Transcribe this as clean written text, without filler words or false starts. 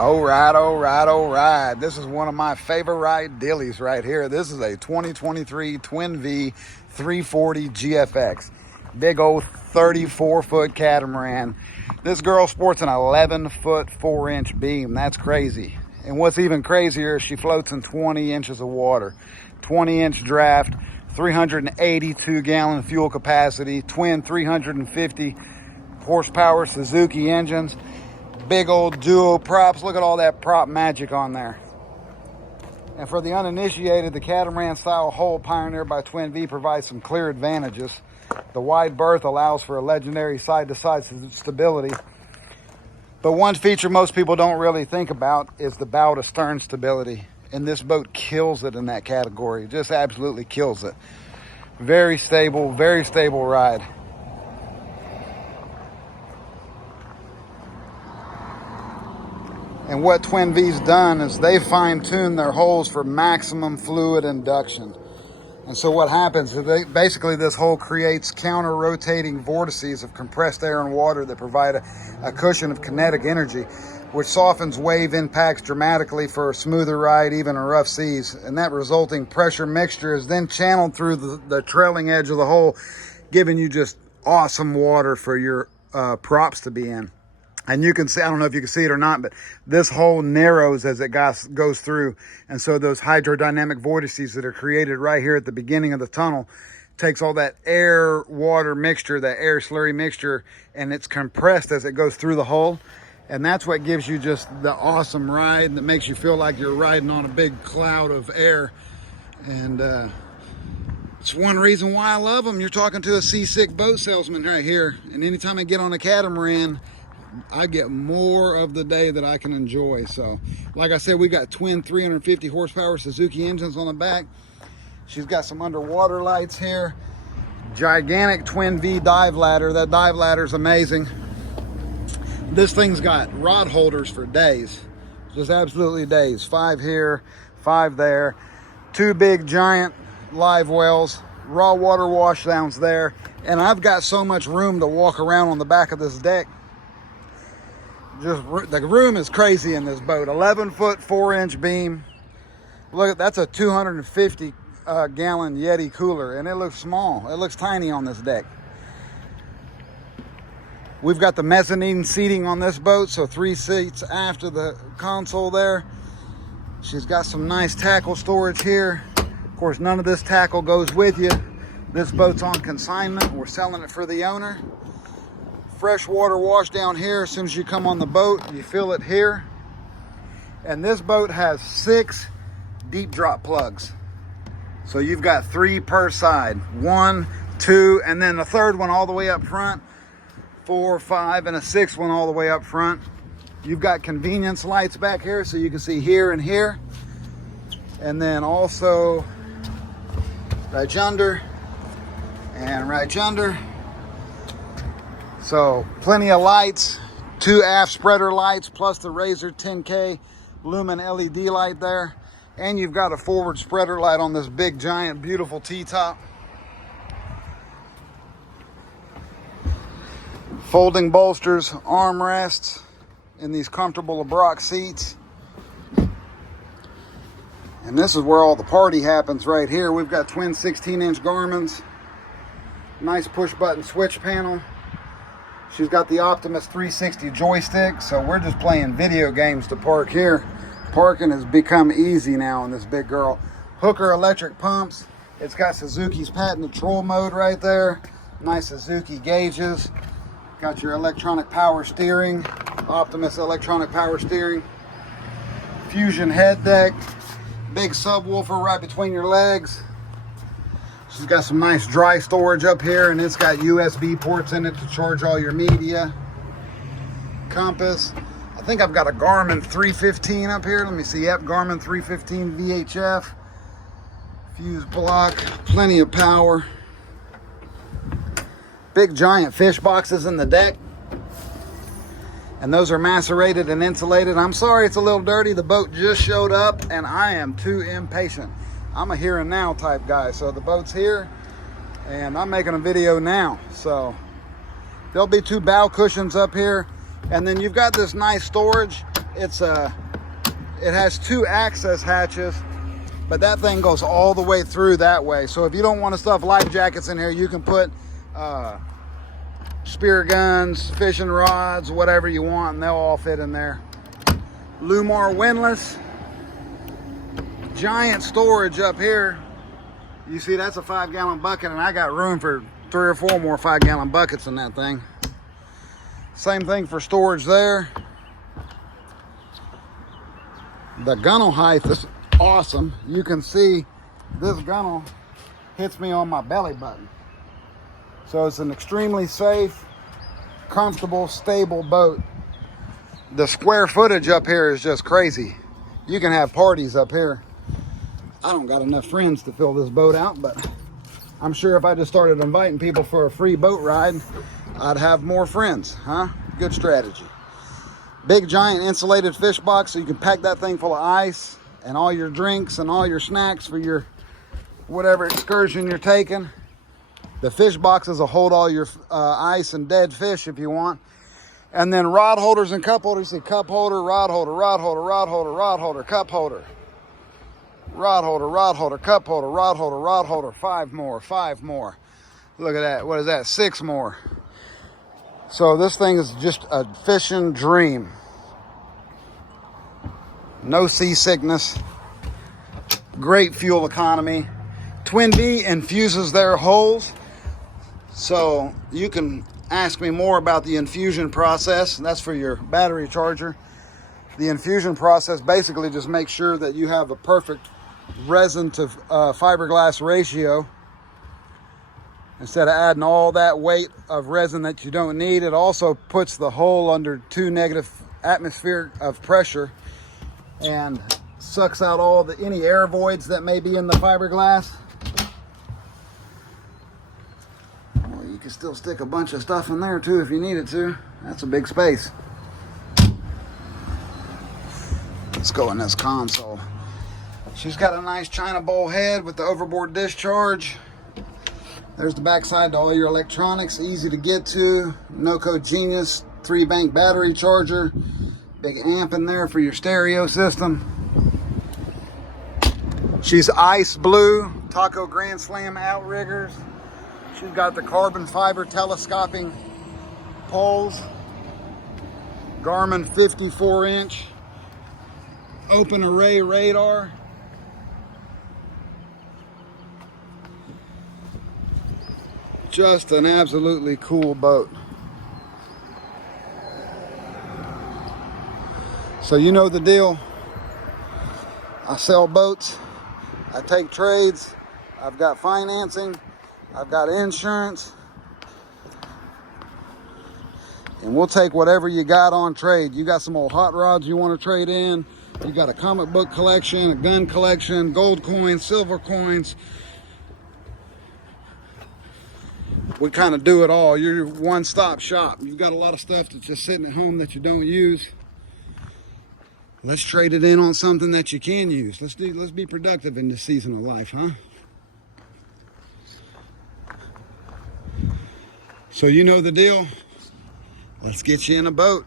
All right, all right, all right. This is one of my favorite ride dillies right here. This is a 2023 Twin Vee 340 GFX. Big old 34-foot catamaran. This girl sports an 11-foot 4-inch beam. That's crazy. And what's even crazier is she floats in 20 inches of water. 20-inch draft, 382-gallon fuel capacity, twin 350 horsepower Suzuki engines. Big old duo props. Look at all that prop magic on there. And for the uninitiated, the catamaran style hull pioneered by Twin Vee provides some clear advantages. The wide berth allows for a legendary side-to-side stability. But one feature most people don't really think about is the bow to stern stability. And this boat kills it in that category. Just absolutely kills it. Very stable ride. And what Twin Vee's done is they fine-tuned their holes for maximum fluid induction. And so what happens is basically this hole creates counter-rotating vortices of compressed air and water that provide a cushion of kinetic energy, which softens wave impacts dramatically for a smoother ride, even in rough seas. And that resulting pressure mixture is then channeled through the trailing edge of the hole, giving you just awesome water for your props to be in. And you can see, I don't know if you can see it or not, but this hole narrows as it goes through. And so those hydrodynamic vortices that are created right here at the beginning of the tunnel takes all that air-water mixture, that air slurry mixture, and it's compressed as it goes through the hole. And that's what gives you just the awesome ride that makes you feel like you're riding on a big cloud of air. And it's one reason why I love them. You're talking to a seasick boat salesman right here. And anytime I get on a catamaran, I get more of the day that I can enjoy. So, like I said, we got twin 350 horsepower Suzuki engines on the back. She's got some underwater lights here. Gigantic Twin Vee dive ladder. That dive ladder is amazing. This thing's got rod holders for days. Just absolutely days. 5 here, 5 there. 2 big giant live wells. Raw water washdowns there. And I've got so much room to walk around on the back of this deck. Just the room is crazy in this boat. 11-foot 4-inch beam. Look, that's a 250 gallon Yeti cooler, and it looks small. It looks tiny on this deck. We've got the mezzanine seating on this boat, so 3 seats after the console there. She's got some nice tackle storage here. Of course, none of this tackle goes with you. This boat's on consignment. We're selling it for the owner. Fresh water wash down here. As soon as you come on the boat, you feel it here. And this boat has 6 deep drop plugs. So you've got 3 per side. 1, 2, and then the third one all the way up front. 4, 5, and a 6th one all the way up front. You've got convenience lights back here so you can see here and here. And then also right yonder and right yonder. So plenty of lights, 2 aft spreader lights plus the Razor 10K lumen LED light there. And you've got a forward spreader light on this big, giant, beautiful T-top. Folding bolsters, armrests in these comfortable LeBrock seats. And this is where all the party happens right here. We've got twin 16-inch Garmin's. Nice push-button switch panel. She's got the Optimus 360 joystick, so we're just playing video games to park here. Parking has become easy now in this big girl. Hooker electric pumps. It's got Suzuki's patented troll mode right there. Nice Suzuki gauges. Got your electronic power steering. Optimus electronic power steering. Fusion head deck. Big subwoofer right between your legs. She's got some nice dry storage up here, and it's got USB ports in it to charge all your media. Compass. I think I've got a Garmin 315 up here. Let me see. Yep, Garmin 315 VHF. Fuse block. Plenty of power. Big giant fish boxes in the deck. And those are macerated and insulated. I'm sorry it's a little dirty. The boat just showed up, and I am too impatient. I'm a here and now type guy, so the boat's here and I'm making a video now. So there'll be 2 bow cushions up here, and then you've got this nice storage it has 2 access hatches, but that thing goes all the way through that way. So if you don't want to stuff life jackets in here, you can put spear guns, fishing rods, whatever you want, and they'll all fit in there. Lumar windlass, giant storage up here. You see, that's a 5-gallon bucket, and I got room for 3 or 4 more 5-gallon buckets in that thing. Same thing for storage there. The gunnel height is awesome. You can see this gunnel hits me on my belly button. So it's an extremely safe, comfortable, stable boat. The square footage up here is just crazy. You can have parties up here. I don't got enough friends to fill this boat out, but I'm sure if I just started inviting people for a free boat ride, I'd have more friends, huh? Good strategy. Big giant insulated fish box, so you can pack that thing full of ice and all your drinks and all your snacks for your whatever excursion you're taking. The fish boxes will hold all your ice and dead fish if you want. And then rod holders and cup holders. You see cup holder, rod holder, rod holder, rod holder, rod holder, cup holder. Rod holder, rod holder, cup holder, rod holder, rod holder. 5 more, 5 more. Look at that. What is that? 6 more. So this thing is just a fishing dream. No seasickness. Great fuel economy. Twin Vee infuses their hulls. So you can ask me more about the infusion process. That's for your battery charger. The infusion process basically just makes sure that you have a perfect resin to fiberglass ratio. Instead of adding all that weight of resin that you don't need, it also puts the hull under 2 negative atmosphere of pressure and sucks out all any air voids that may be in the fiberglass. Well, you can still stick a bunch of stuff in there too if you needed to. That's a big space. Let's go in this console. She's got a nice china bowl head with the overboard discharge. There's the backside to all your electronics, easy to get to. No-Code Genius 3-bank battery charger. Big amp in there for your stereo system. She's ice blue, Taco Grand Slam outriggers. She's got the carbon fiber telescoping poles. Garmin 54-inch open array radar. Just an absolutely cool boat. So you know the deal. I sell boats, I take trades, I've got financing, I've got insurance, and we'll take whatever you got on trade. You got some old hot rods you want to trade in, you got a comic book collection, a gun collection, gold coins, silver coins. We kind of do it all. You're your one-stop shop. You've got a lot of stuff that's just sitting at home that you don't use. Let's trade it in on something that you can use. Let's be productive in this season of life, huh? So you know the deal. Let's get you in a boat.